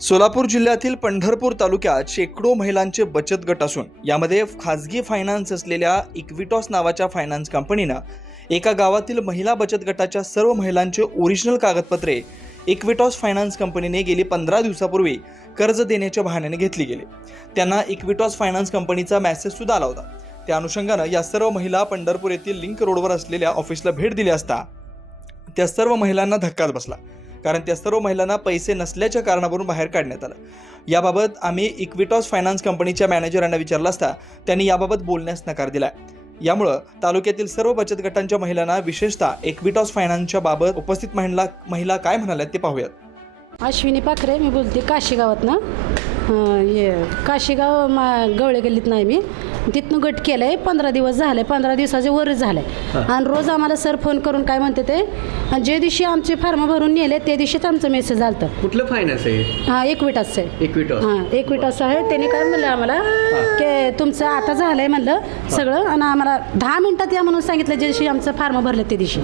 सोलापूर जिल्ह्यातील पंढरपूर तालुक्यात शेकडो महिलांचे बचत गट असून यामध्ये खाजगी फायनान्स असलेल्या इक्विटॉस नावाच्या फायनान्स कंपनीनं एका गावातील महिला बचत गटाच्या सर्व महिलांचे ओरिजिनल कागदपत्रे इक्विटॉस फायनान्स कंपनीने गेली पंधरा दिवसापूर्वी कर्ज देण्याच्या बहाण्याने घेतली गेली. त्यांना इक्विटॉस फायनान्स कंपनीचा मेसेज सुद्धा आला होता. त्या अनुषंगानं या सर्व महिला पंढरपूर येथील लिंक रोडवर असलेल्या ऑफिसला भेट दिली असता त्या सर्व महिलांना धक्काच बसला. कारण त्या सर्व महिलांना पैसे नसल्याच्या कारणावरून बाहेर काढण्यात आलं. याबाबत आम्ही इक्विटॉस फायनान्स कंपनीच्या मॅनेजरांना विचारलं असता त्यांनी याबाबत बोलण्यास नकार दिला यामुळं तालुक्यातील सर्व बचत गटांच्या महिलांना विशेषतः इक्विटॉस फायनान्सच्या बाबत उपस्थित महिला महिला काय म्हणाल्यात ते पाहूयात. अश्विनी पाखरे मी बोलते काशी ना. अं, काशीगाव मा गवळे गल्लीत नाही मी. तिथनं गट केलं आहे पंधरा दिवस झाले पंधरा दिवसाचे वर झालं आहे आणि रोज आम्हाला सर फोन करून काय म्हणते ते आणि जे दिवशी आमचे फॉर्म भरून नेले त्या दिवशीच आमचं मेसेज आलं कुठलं फायनान्स आहे? हां एकविटाचं आहे. इक्विटॉस हां एकविटाचं आहे. त्यांनी काय म्हणलं आम्हाला की तुमचं आता झालं आहे म्हणलं सगळं आणि आम्हाला दहा मिनिटात या म्हणून सांगितलं ज्या दिवशी आमचं फॉर्म भरलं त्या दिवशी.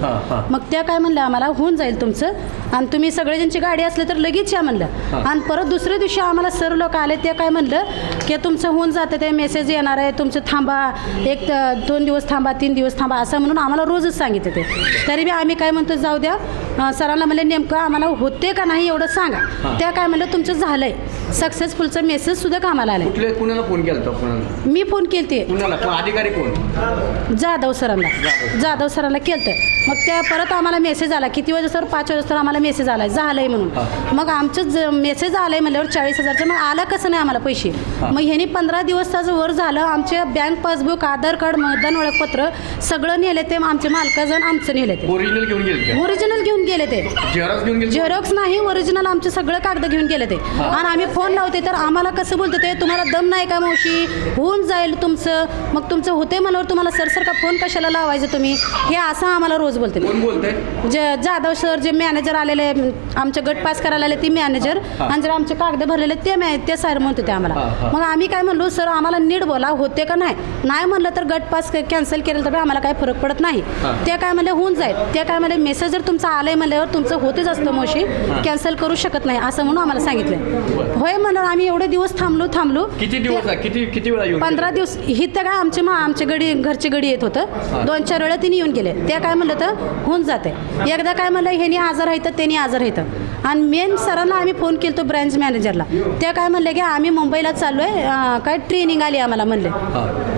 मग त्या काय म्हणलं आम्हाला होऊन जाईल तुमचं आणि तुम्ही सगळे ज्यांची गाडी असले तर लगेच या म्हणलं. आणि परत दुसऱ्या दिवशी आम्हाला सर लोक आले ते काय म्हणलं की तुमचं होऊन जातं ते मेसेज येणार आहे तुमचं थांबा एक दोन दिवस थांबा तीन दिवस थांबा असं म्हणून आम्हाला रोजच सांगितलं ते तरी बी आम्ही काय म्हणतो जाऊ द्या. सरांना म्हणलं नेमकं आम्हाला होते का नाही एवढं सांगा. त्या काय म्हणलं तुमचं झालंय. सक्सेसफुलचं मेसेज सुद्धा कामाला आलंय. कुणाला फोन केला मी फोन केलते. अधिकारी कोण? जाधव सरांना. जाधव सरांना केलतं. मग त्या परत आम्हाला मेसेज आला. किती वाजे सर? पाच वाजे सर आम्हाला मेसेज आलाय झालंय म्हणून. मग आमचं मेसेज आलंय म्हणल्यावर चाळीस हजारचं. मग आलं कसं नाही आम्हाला पैसे? मग ह्यांनी पंधरा दिवसाचं वर झालं. आमचे बँक पासबुक आधार कार्ड मतदान ओळखपत्र सगळं नेले ते आमचे मालकाजण आमचं नेले ते. ओरिजिनल घेऊन गेले ओरिजिनल घेऊन गेले ते. झेरॉक्स घेऊन गेले? झेरॉक्स नाही ओरिजिनल आमचे सगळं कागद घेऊन गेले ते. आणि आम्ही फोन लावते तर आम्हाला कसं बोलते ते? तुम्हाला दम नाही का मावशी? होऊन जाईल तुमचं. मग तुमचं होते म्हणल्यावर तुम्हाला सर सर का फोन कशाला लावायचं तुम्ही? हे असं आम्हाला रोज बोलते. कोण बोलतंय? जे जाधव सर जे मॅनेजर आलेले आमचे गट पास करायला आले ती मॅनेजर आणि जर आमचे कागद भरलेले ते मॅ ते सर म्हणत होते आम्हाला. मग आम्ही काय म्हणलो सर आम्हाला नीट बोला होते का नाही? नाही म्हणलं तर गट पास कॅन्सल केलं तर आम्हाला काय फरक पडत नाही. ते काय म्हणले होऊन जाईल. ते काय म्हणले मेसेज जर तुमचा आलंय म्हणल्यावर तुमचं होतेच असतं मोशी कॅन्सल करू शकत नाही असं म्हणून आम्हाला सांगितलं. होय म्हणून आम्ही एवढे दिवस थांबलो थांबलो. किती दिवस आहे? किती किती वेळा येऊन पंधरा दिवस ही तर काय आमचे आमच्या गडी घरची गडी येत होतं. दोन चार वेळा तिने येऊन गेले. त्या काय म्हणलं तर होऊन जाते. एकदा काय म्हणलं ह्यानी आजार आहे तर त्यांनी आजार आहे आणि मेन सरांना आम्ही फोन केला ब्रँच मॅनेजरला त्या काय म्हणले की आम्ही मुंबईला चाललो आहे काय ट्रेनिंग आली आम्हाला म्हणले.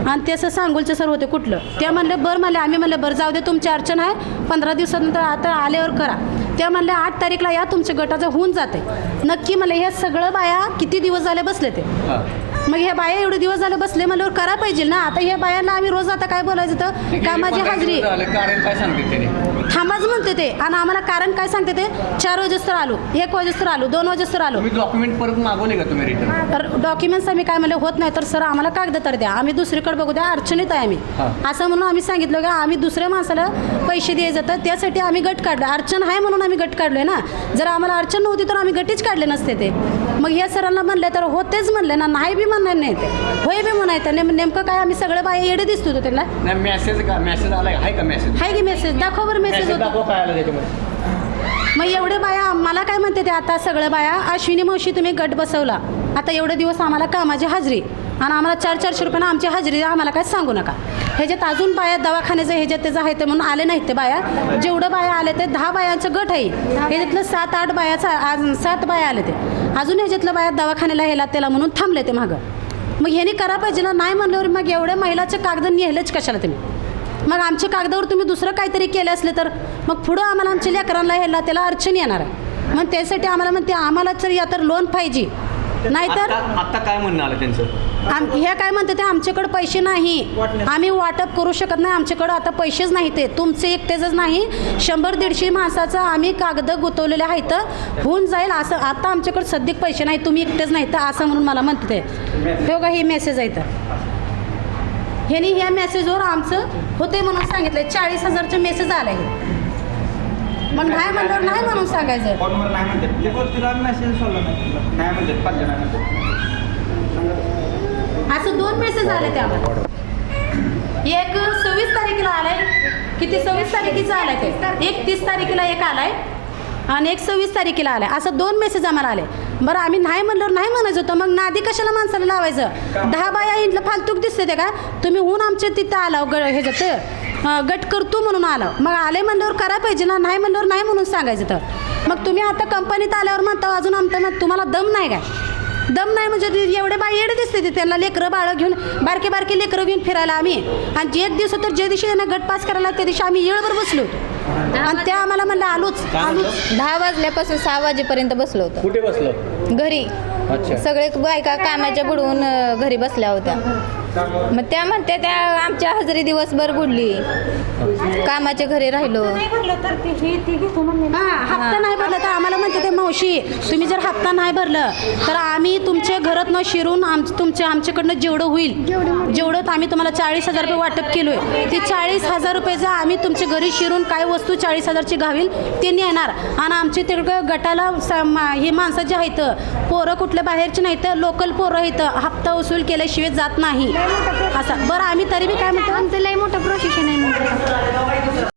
आणि ते असं सांगोलचे सर होते कुठलं. त्या म्हणले बरं म्हणले आम्ही म्हणलं बरं जाऊ दे तुमची अडचण आहे पंधरा दिवसानंतर आता आल्यावर करा. त्या म्हणले आठ तारीखला या तुमच्या गटाचं होऊन जाते. नक्की म्हणले हे सगळं बाया किती दिवस झाले बसले ते. मग ह्या बाया एवढे दिवस झाले बसले म्हणल्यावर करा पाहिजे ना. आता ह्या बायांना आम्ही रोज आता काय बोलायचं तर? कामाची हाजरी दिवस झाले, कारण काय सांगते त्याने? थांबाच म्हणते ते. आणि आम्हाला कारण काय सांगते ते? चार वाजेस्तर आलो एक वाजेस्तर आलो दोन वाजेस्तर आलो. तुम्ही डॉक्युमेंट परत मागवले का तुम्ही रिटर्न तर डॉक्युमेंट्स आम्ही काय म्हणले होत नाही तर सर आम्हाला कागद तर द्या. आम्ही दुसरीकडे बघू द्या अडचणीत आहे आम्ही. हा. असं म्हणून आम्ही सांगितलं की आम्ही दुसऱ्या माणसाला पैसे द्यायचं तर त्यासाठी आम्ही गट काढलो. अडचण आहे म्हणून आम्ही गट काढलोय ना. जर आम्हाला अडचण नव्हती तर आम्ही गटीच काढले नसते ते. मग या सरांना म्हणले तर होतेच म्हणले ना. नाही बी म्हणणार नाही ते. होय बी म्हणायचं नेम नेमकं काय आम्ही सगळे बाया येडे दिसतो होतो त्यांना नाही मेसेज का मेसेज आलाय आहे का मेसेज हाय की मेसेज दाखव बरं मेसेज मेसेज होतो. दाखवा काय आलं त्याच्यामध्ये. मग एवढे बाया मला काय म्हणते ते आता सगळं बाया अश्विनी मावशी तुम्ही गट बसवला. आता एवढे दिवस आम्हाला कामाची हाजरी. आणि आम्हाला चार चारशे रुपयानं आमची हाजरी आम्हाला काय सांगू नका. ह्याच्यात अजून बाया दवाखान्याचं ह्याच्यात त्याचं आहे ते म्हणून आले नाहीत ते बाया. जेवढं बाया आले ते दहा बायांचं गट आहे. ह्याच्यातलं सात आठ बायाचा आज सात बाया आले ते. अजून ह्याच्यातलं बाया दवाखान्याला ह्याला त्याला म्हणून थांबले ते मागं. मग ह्यानी करा पाहिजे ना. नाही म्हणल्यावर मग एवढ्या महिलाचे कागद नेहलेच कशाला तुम्ही? मग आमच्या कागदावर तुम्ही दुसरं काहीतरी केलं असले तर? मग पुढं आम्हाला आमच्या लेकरांना ह्याला त्याला अडचण येणार आहे. मग त्यासाठी आम्हाला म्हणते आम्हाला तर या तर लोन पाहिजे. नाहीतर आता आता काय म्हणणं आलं त्यांचं? आम ह्या काय म्हणते ते आमच्याकडे पैसे नाही. आम्ही वाटप करू शकत नाही. आमच्याकडं आता पैसेच नाही ते. तुमचे एकटेच नाही. शंभर दीडशे माणसाचं आम्ही कागद गुतवलेले आहेत. होऊन जाईल असं आता आमच्याकडे सध्या पैसे नाही. तुम्ही एकटेच नाही. तर असं म्हणून मला म्हणते ते. हे बघा ही मेसेज आहे तर ह्यानी ह्या मेसेजवर आमचं होते म्हणून सांगितलं चाळीस हजारचं मेसेज आलं आहे मग नाही म्हणल्यावर नाही म्हणून सांगायचं. फोनवर नाही म्हणतात ते बोल तिला मेसेज सोडला नाही. तुला नाही म्हणतात पाच जण म्हणतात असं दोन मेसेज आले ते आम्हाला एक सव्वीस तारखेला आलाय. किती सव्वीस तारखेचा आलाय ते? एक तीस तारखेला एक आलाय. आणि एक सव्वीस तारखेला आलाय. असं दोन मेसेज आम्हाला आले. बरं आम्ही नाही म्हणल्यावर नाही म्हणायचं होतं. मग नादी कशाला माणसाला लावायचं? दहा बाया इंटलं फालतूक दिसते ते का? तुम्ही होऊन आमच्या तिथं आलाव ग ह्याच्यात. गट करतो म्हणून आलाव मग आले म्हणल्यावर करा पाहिजे ना नाही म्हणल्यावर नाही म्हणून सांगायचं तर. मग तुम्ही आता कंपनीत आल्यावर म्हणता अजून आमचं मग तुम्हाला दम नाही काय? दम नाही म्हणजे ते एवढे बाई येडे दिसते ते त्यांना लेकरं बाळं घेऊन बारके बारके लेकरं घेऊन फिरायला आम्ही. आणि जे एक दिवस तर ज्या दिवशी त्यांना गट पास करायला त्या दिवशी आम्ही येळभर बसलो होतो. आणि त्या आम्हाला म्हणलं आलोच आलोच. दहा वाजल्यापासून सहा वाजेपर्यंत बसलो होतो. कुठे बसलं? घरी. अच्छा. सगळे बायका कामाच्या बुडवून घरी बसल्या होत्या. मग त्या म्हणते त्या आमच्या हजेरी दिवसभर बुडली कामाच्या घरी राहिलो. हा हप्ता नाही भरला तर आम्हाला म्हणते ते मावशी तुम्ही जर हप्ता नाही भरलं तर आम्ही न शिरून आम तुमच्या आमच्याकडनं जेवढं होईल जेवढं आम्ही तुम्हाला चाळीस हजार रुपये वाटप केलोय. ते चाळीस हजार रुपयेचं आम्ही तुमच्या घरी शिरून काय वस्तू चाळीस हजारची घावील ते नेणार आणि आमचे तिकडं गटाला ही माणसं जी आहेत पोरं कुठल्या बाहेरची नाही तर लोकल पोरं आहेत हप्ता वसूल केल्याशिवाय जात नाही. असं. बरं आम्ही तरी बी काय म्हणतो? आमचं लय मोठं प्रोसेशन आहे